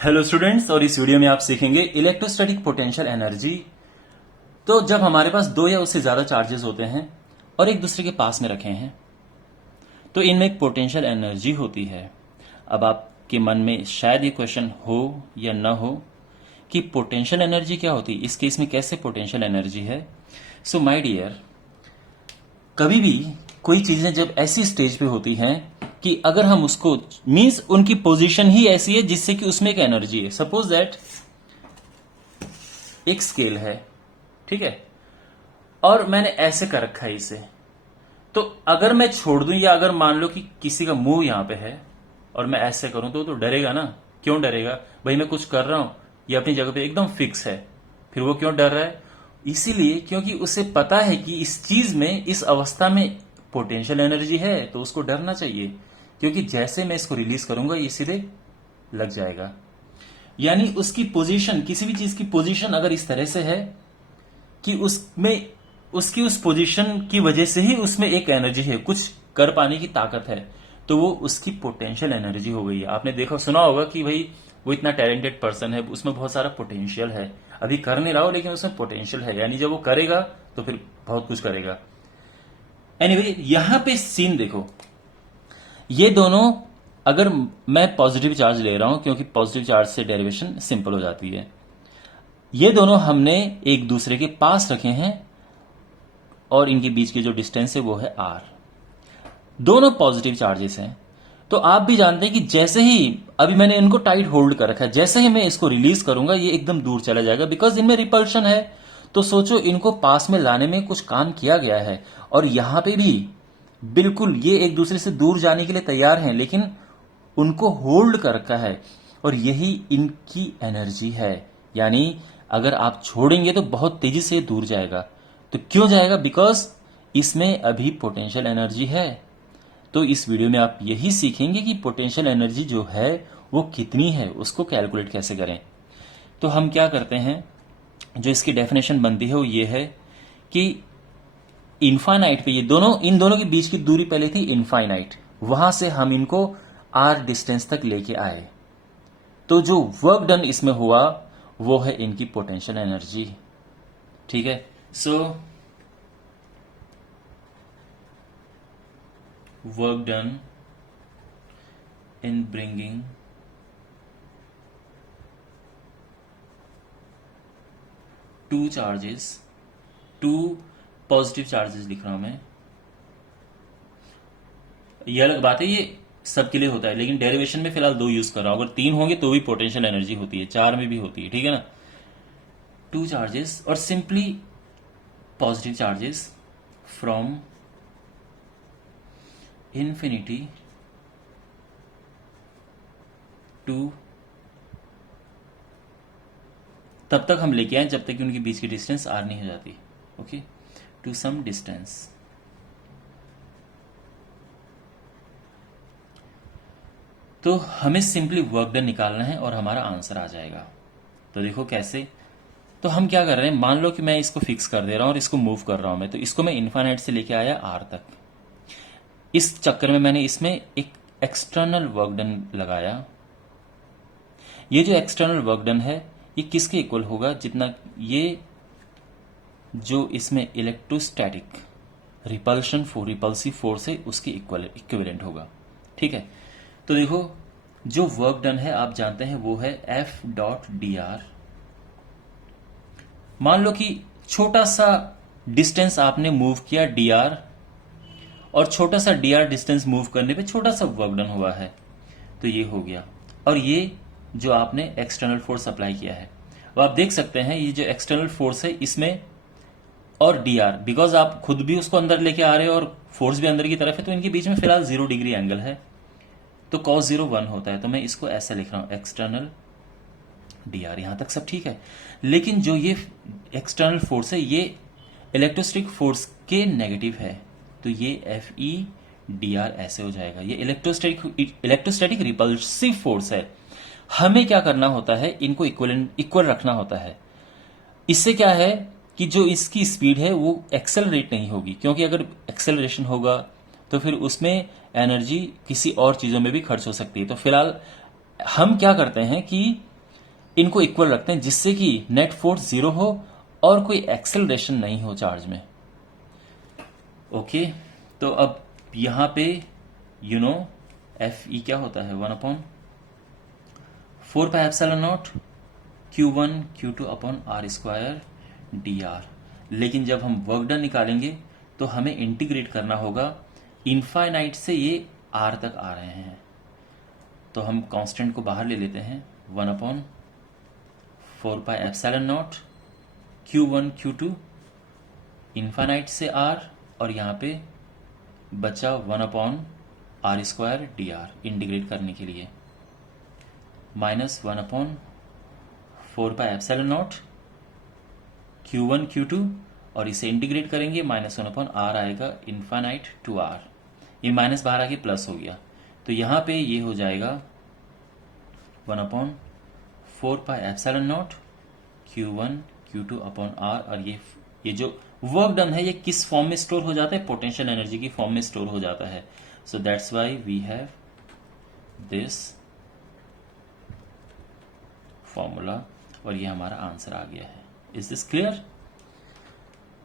Hello students, और इस video में आप सीखेंगे इलेक्ट्रोस्टैटिक पोटेंशियल एनर्जी। तो जब हमारे पास दो या उससे ज्यादा चार्जेस होते हैं और एक दूसरे के पास में रखे हैं तो इनमें एक पोटेंशियल एनर्जी होती है। अब आपके मन में शायद ये क्वेश्चन हो या न हो कि पोटेंशियल एनर्जी क्या होती है, इस केस में कैसे पोटेंशियल एनर्जी है। सो माय डियर, कभी भी कोई चीजें जब ऐसी स्टेज पे होती हैं कि अगर हम उसको मीन्स उनकी पोजीशन ही ऐसी है जिससे कि उसमें एक एनर्जी है। सपोज दैट एक स्केल है, ठीक है, और मैंने ऐसे कर रखा है इसे। तो अगर मैं छोड़ दूं या अगर मान लो कि किसी का मुंह यहां पे है और मैं ऐसे करूं तो डरेगा ना। क्यों डरेगा भाई, मैं कुछ कर रहा हूं, ये अपनी जगह पे एकदम फिक्स है। फिर वो क्यों डर रहा है? इसीलिए क्योंकि उसे पता है कि इस चीज में, इस अवस्था में पोटेंशियल एनर्जी है, तो उसको डरना चाहिए। क्योंकि जैसे मैं इसको रिलीज करूंगा ये सीधे लग जाएगा। यानी उसकी पोजीशन, किसी भी चीज की पोजीशन अगर इस तरह से है कि उसमें, उसकी उस पोजीशन की वजह से ही उसमें एक एनर्जी है, कुछ कर पाने की ताकत है, तो वो उसकी पोटेंशियल एनर्जी हो गई है। आपने देखा सुना होगा कि भाई वो इतना टैलेंटेड पर्सन है, उसमें बहुत सारा पोटेंशियल है, अभी कर नहीं रहा हो लेकिन उसमें पोटेंशियल है, यानी जब वो करेगा तो फिर बहुत कुछ करेगा। एनीवे, यहां पे सीन देखो, ये दोनों, अगर मैं पॉजिटिव चार्ज ले रहा हूं क्योंकि पॉजिटिव चार्ज से डेरिवेशन सिंपल हो जाती है, ये दोनों हमने एक दूसरे के पास रखे हैं और इनके बीच की जो डिस्टेंस है वो है आर। दोनों पॉजिटिव चार्जेस हैं। तो आप भी जानते हैं कि जैसे ही अभी मैंने इनको टाइट होल्ड कर रखा है, जैसे ही मैं इसको रिलीज करूंगा ये एकदम दूर चला जाएगा, बिकॉज इनमें रिपल्शन है। तो सोचो, इनको पास में लाने में कुछ काम किया गया है, और यहां पे भी बिल्कुल ये एक दूसरे से दूर जाने के लिए तैयार हैं, लेकिन उनको होल्ड कर रखा है, और यही इनकी एनर्जी है। यानी अगर आप छोड़ेंगे तो बहुत तेजी से दूर जाएगा। तो क्यों जाएगा? बिकॉज इसमें अभी पोटेंशियल एनर्जी है। तो इस वीडियो में आप यही सीखेंगे कि पोटेंशियल एनर्जी जो है वो कितनी है, उसको कैलकुलेट कैसे करें। तो हम क्या करते हैं, जो इसकी डेफिनेशन बनती है वो ये है कि इनफाइनाइट पे ये दोनों, इन दोनों के बीच की दूरी पहले थी इनफाइनाइट, वहां से हम इनको आर डिस्टेंस तक लेके आए। तो जो वर्क डन इसमें हुआ वो है इनकी पोटेंशियल एनर्जी। ठीक है, so work done in bringing two charges, two positive charges लिख रहा हूं मैं। ये अलग बात है, ये सबके लिए होता है, लेकिन डेरिवेशन में फिलहाल दो यूज कर रहा हूं। अगर तीन होंगे तो भी पोटेंशियल एनर्जी होती है, चार में भी होती है, ठीक है ना। टू चार्जेस और simply positive charges from infinity to, तब तक हम लेके आए जब तक कि उनके बीच की डिस्टेंस आर नहीं हो जाती। Okay, to some distance. तो हमें सिंपली वर्क डन निकालना है और हमारा आंसर आ जाएगा। तो देखो कैसे। तो हम क्या कर रहे हैं, मान लो कि मैं इसको फिक्स कर दे रहा हूं और इसको मूव कर रहा हूं मैं, तो इसको मैं इन्फाइनाइट से लेके आया आर तक। इस चक्कर में मैंने इसमें एक एक्सटर्नल वर्क डन लगाया। ये जो एक्सटर्नल वर्क डन है ये किसके इक्वल होगा? जितना ये जो इसमें इलेक्ट्रोस्टैटिक रिपल्शन रिपल्सिव फोर्स है उसके इक्विवेलेंट होगा। ठीक है, तो देखो जो वर्क डन है आप जानते हैं वो है एफ डॉट डी आर। मान लो कि छोटा सा डिस्टेंस आपने मूव किया डी आर, और छोटा सा डी आर डिस्टेंस मूव करने पे छोटा सा वर्क डन हुआ है, तो ये हो गया। और ये जो आपने एक्सटर्नल फोर्स अप्लाई किया है, वो आप देख सकते हैं, ये जो एक्सटर्नल फोर्स है इसमें और डी आर, बिकॉज आप खुद भी उसको अंदर लेके आ रहे हो और फोर्स भी अंदर की तरफ है, तो इनके बीच में फिलहाल 0 डिग्री एंगल है, तो cos 0 1 होता है। तो मैं इसको ऐसे लिख रहा हूं, एक्सटर्नल डी आर। यहां तक सब ठीक है, लेकिन जो ये एक्सटर्नल फोर्स है ये इलेक्ट्रोस्टैटिक फोर्स के नेगेटिव है, तो ये एफ ई डी आर ऐसे हो जाएगा। ये इलेक्ट्रोस्टैटिक रिपल्सिव फोर्स है। हमें क्या करना होता है, इनको इक्वल रखना होता है। इससे क्या है कि जो इसकी स्पीड है वो एक्सेलरेट नहीं होगी, क्योंकि अगर एक्सेलरेशन होगा तो फिर उसमें एनर्जी किसी और चीजों में भी खर्च हो सकती है। तो फिलहाल हम क्या करते हैं कि इनको इक्वल रखते हैं जिससे कि नेट फोर्स 0 हो और कोई एक्सेलरेशन नहीं हो चार्ज में। ओके, तो अब यहां पे एफ ई क्या होता है 1/4πε0 Q1 Q2 upon r square d r. लेकिन जब हम वर्क डन निकालेंगे तो हमें इंटीग्रेट करना होगा, इनफाइनाइट से ये आर तक आ रहे हैं, तो हम कांस्टेंट को बाहर ले लेते हैं 1/4πε0 Q1 Q2 इनफाइनाइट से आर, और यहां पे बचा 1/r² dr इंटीग्रेट करने के लिए, माइनस 1/4πε0 Q1 Q2, और इसे इंटीग्रेट करेंगे -1/r आएगा इनफाइनाइट टू आर, ये माइनस बाहर आके प्लस हो गया, तो यहां पे ये हो जाएगा 1/4πε0 Q1 Q2 अपॉन आर। और ये जो वर्क डन है ये किस फॉर्म में स्टोर हो जाता है, पोटेंशियल एनर्जी की फॉर्म में स्टोर हो जाता है। So that's why we have this formula, और ये हमारा आंसर आ गया है। Is this clear?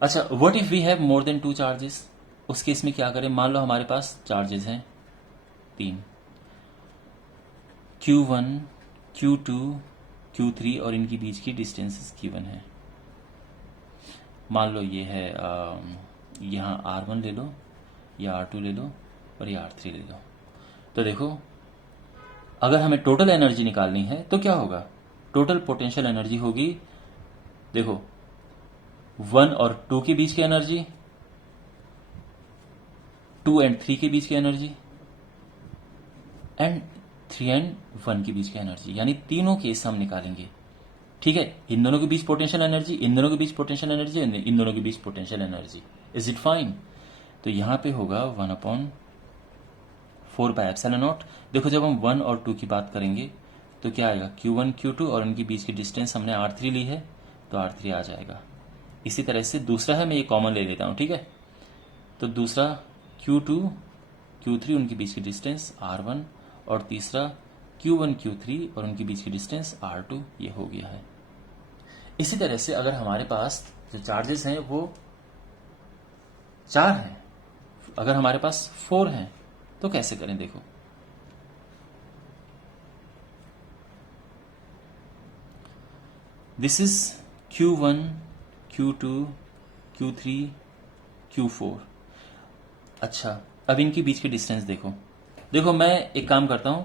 अच्छा, what if we have more than 2 charges? उस केस में क्या करें? मान लो हमारे पास चार्जेस हैं 3, Q1 Q2 Q3, और इनकी बीच की डिस्टेंसेस गिवन है। मान लो ये है यहाँ R1 ले लो, या R2 ले लो, और ये R3 ले लो। तो देखो, अगर हमें टोटल एनर्जी निकालनी है तो क्या होगा? टोटल पोटेंशियल एनर्जी होगी, देखो 1 और 2 के बीच की एनर्जी, 2 एंड 3 के बीच की एनर्जी, एंड 3 एंड 1 के बीच की एनर्जी, यानी तीनों केस हम निकालेंगे। ठीक है, इन दोनों के बीच पोटेंशियल एनर्जी, इन दोनों के बीच पोटेंशियल एनर्जी, इन दोनों के बीच potential energy. Is it fine? तो यहां पे होगा 1/4πε0। देखो, जब हम 1 और 2 की बात करेंगे तो क्या आएगा? Q1 Q2, और उनके बीच की डिस्टेंस हमने R3 ली है, तो R3 आ जाएगा। इसी तरह से दूसरा है, मैं ये कॉमन ले लेता हूं, ठीक है। तो दूसरा Q2 Q3, उनके बीच की डिस्टेंस R1, और तीसरा Q1 Q3, और उनके बीच की डिस्टेंस R2, ये हो गया है। इसी तरह से अगर हमारे पास जो चार्जेस हैं वो 4 हैं, अगर हमारे पास 4 हैं तो कैसे करें? देखो, this is Q1 Q2 Q3 Q4। अच्छा, अब इनके बीच की डिस्टेंस देखो। मैं एक काम करता हूं,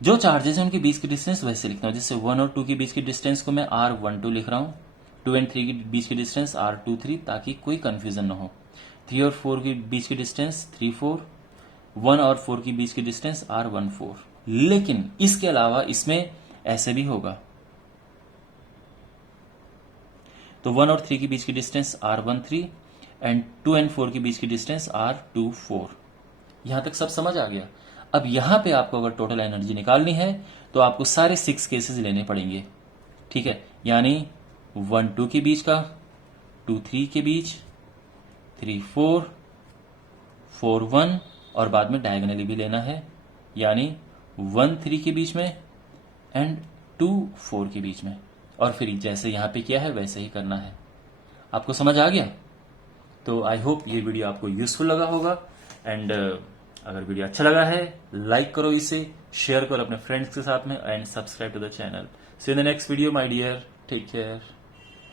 जो चार्जेस हैं उनके बीच की डिस्टेंस वैसे लिखता हूं, जैसे 1 और 2 के बीच की डिस्टेंस को मैं R12 लिख रहा हूं, 2 एंड 3 के बीच की डिस्टेंस R23, ताकि कोई कंफ्यूजन ना हो। 3 और 4 के बीच की डिस्टेंस 34, 1 और 4 के बीच की डिस्टेंस R14। लेकिन इसके अलावा इसमें ऐसे भी होगा, तो 1 और 3 के बीच की डिस्टेंस R13, एंड 2 एंड 4 के बीच की डिस्टेंस R24। यहां तक सब समझ आ गया? अब यहां पे आपको अगर टोटल एनर्जी निकालनी है तो आपको सारे 6 केसेस लेने पड़ेंगे, ठीक है। यानी 1 2 के बीच का, 2 3 के बीच, 3 4, 4 1, और बाद में डायगोनली भी लेना है, यानी 1 3 के बीच में एंड 2 4 के बीच में, और फिर जैसे यहां पे किया है वैसे ही करना है। आपको समझ आ गया? तो आई होप ये वीडियो आपको यूजफुल लगा होगा, एंड अगर वीडियो अच्छा लगा है लाइक करो, इसे शेयर करो अपने फ्रेंड्स के साथ में, and subscribe to the channel. See you in the next video my dear, take care.